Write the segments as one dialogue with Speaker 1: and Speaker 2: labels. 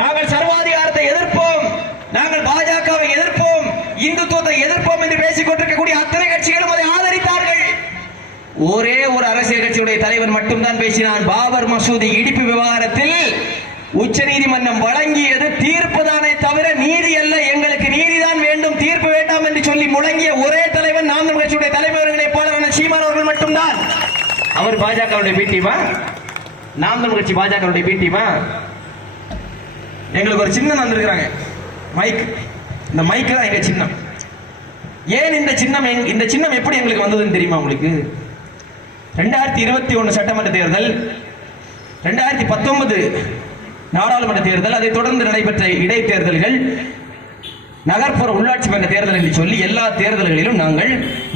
Speaker 1: நாங்கள் சர்வாதிகாரத்தை எதிர்ப்போம். நாங்கள் பாஜகவை எதிர்ப்போம். இந்துத்துவத்தை எதிர்ப்போம் என்று பேசிக் கொண்டிருக்கக்கூடிய அத்தனை கட்சிகளும் அதை ஆதரித்தார்கள். ஒரே ஒரு அரசியல் கட்சியுடைய தலைவர் மட்டும்தான் பேசினார். பாபர் மசூதி இடிப்பு விவகாரத்தில் உச்சநீதிமன்றம் வழங்கியது தீர்ப்பு தானே தவிர நீதி அல்ல. எங்களுக்கு நீதிதான் வேண்டும். தீர்ப்பு வேண்டாம் என்று சொல்லி முழங்கிய ஒரே தலைவன் நாம் கட்சியுடைய தலைவர்களை போல சீமான் அவர்கள் மட்டும்தான். அவர் பாஜகவுடைய பீட்டிமா நாம் கட்சி பாஜகவுடைய பீட்டிமா எங்களுக்கு ஒரு சின்னம் தந்திருக்கிறாங்க. மைக் இந்த மைக் தான் எங்க சின்னம். ஏன் இந்த சின்னம் இந்த சின்னம் எப்படி எங்களுக்கு வந்ததுன்னு தெரியுமா உங்களுக்கு? ரெண்டாயிரத்தி இருபத்தி ஒன்று சட்டமன்ற தேர்தல் ரெண்டாயிரத்தி பத்தொன்பது நாடாளுமன்ற தேர்தல் அதை தொடர்ந்து நடைபெற்ற இடைத்தேர்தல்கள் நகர்ப்புற உள்ளாட்சி மன்ற தேர்தல் என்று சொல்லி எல்லா தேர்தல்களிலும் நாங்கள்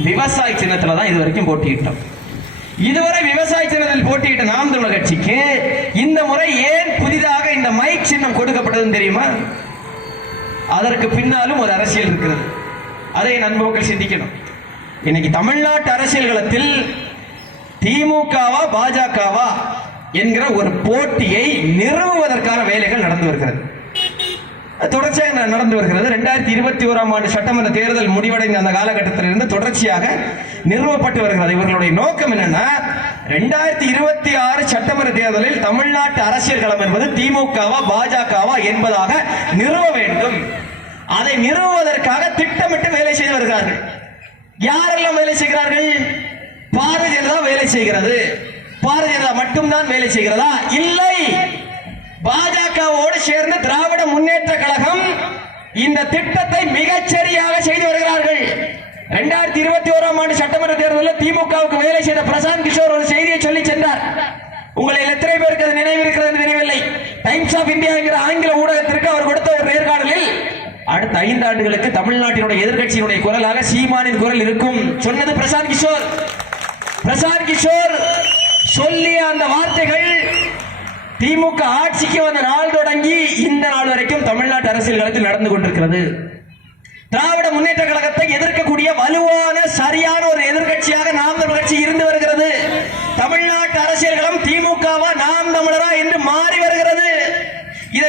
Speaker 1: விவசாய சின்னத்தில் தான் இது வரைக்கும் போட்டியிட்டோம். இதுவரை விவசாய சின்னத்தில் போட்டியிட்ட நாம் தமிழர் கட்சிக்கு இந்த முறை ஏன் புதிதாக இந்த மைக் சின்னம் தெரியுமா? அதற்கு பின்னாலும் ஒரு அரசியல் இருக்கிறது. அதை நண்பர்கள் சிந்திக்கணும். இன்னைக்கு தமிழ்நாட்டு அரசியல் களத்தில் திமுகவா பாஜகவா என்கிற ஒரு போட்டியை நிறுவுவதற்கான வேலைகள் நடந்து வருகிறது. தொடர்ச்சியாக நடந்து வருகிறது. ரெண்டாயிரத்தி இருபத்தி ஓராம் ஆண்டு சட்டமன்ற தேர்தல் முடிவடைந்த அந்த காலகட்டத்திலிருந்து தொடர்ச்சியாக நிறுவப்பட்டு வருகிறது. இவர்களுடைய நோக்கம் என்னன்னா ரெண்டாயிரத்தி இருபத்தி ஆறு சட்டமன்ற தேர்தலில் தமிழ்நாட்டு அரசியல் களம் என்பது திமுகவா பாஜகவா என்பதாக நிறுவ வேண்டும். அதை நிறுவுவதற்காக திட்டமிட்டு வேலை செய்து வருகிறார்கள். யாரெல்லாம் வேலை செய்கிறார்கள்? பாரதிய ஜனதா வேலை செய்கிறது. பாரதிய ஜனதா மட்டும்தான் வேலை செய்கிறதா? இல்லை. பாஜகவோடு சேர்ந்து திராவிட முன்னேற்ற கழகம் இந்த திட்டத்தை மிகச்சரியாக செய்து வருகிறார்கள். இரண்டாயிரத்தி இருபத்தி ஓராம் ஆண்டு சட்டமன்ற தேர்தலில் திமுகவுக்கு வேலை செய்த பிரசாந்த் கிஷோர் ஒரு செய்தியை சொல்லி சென்றார். உங்களை எத்தனை பேருக்கு அது நினைவிருக்கிறது என்று தெரியவில்லை. டைம்ஸ் ஆஃப் இந்தியா என்கிற ஆங்கில ஊடகத்திற்கு அவர் கொடுத்த ஒரு நேர்காணலில் அடுத்த ஐந்து ஆண்டுகளுக்கு தமிழ்நாட்டினுடைய எதிர்கட்சியினுடைய குரலாக சீமானின் குரல் இருக்கும் சொன்னது பிரசாந்த் கிஷோர். பிரசாந்த் கிஷோர் சொல்லிய அந்த வார்த்தைகள் திமுக ஆட்சிக்கு வந்த நாள் தொடங்கி இந்த நாள் வரைக்கும் தமிழ்நாட்டு அரசியல் களத்தில் நடந்து கொண்டிருக்கிறது. திராவிட முன்னேற்ற கழகத்தை எதிர்க்கக்கூடிய தமிழ்நாட்டு அரசியல்களும் திமுகவா நாம் தமிழரா என்று மாறி வருகிறது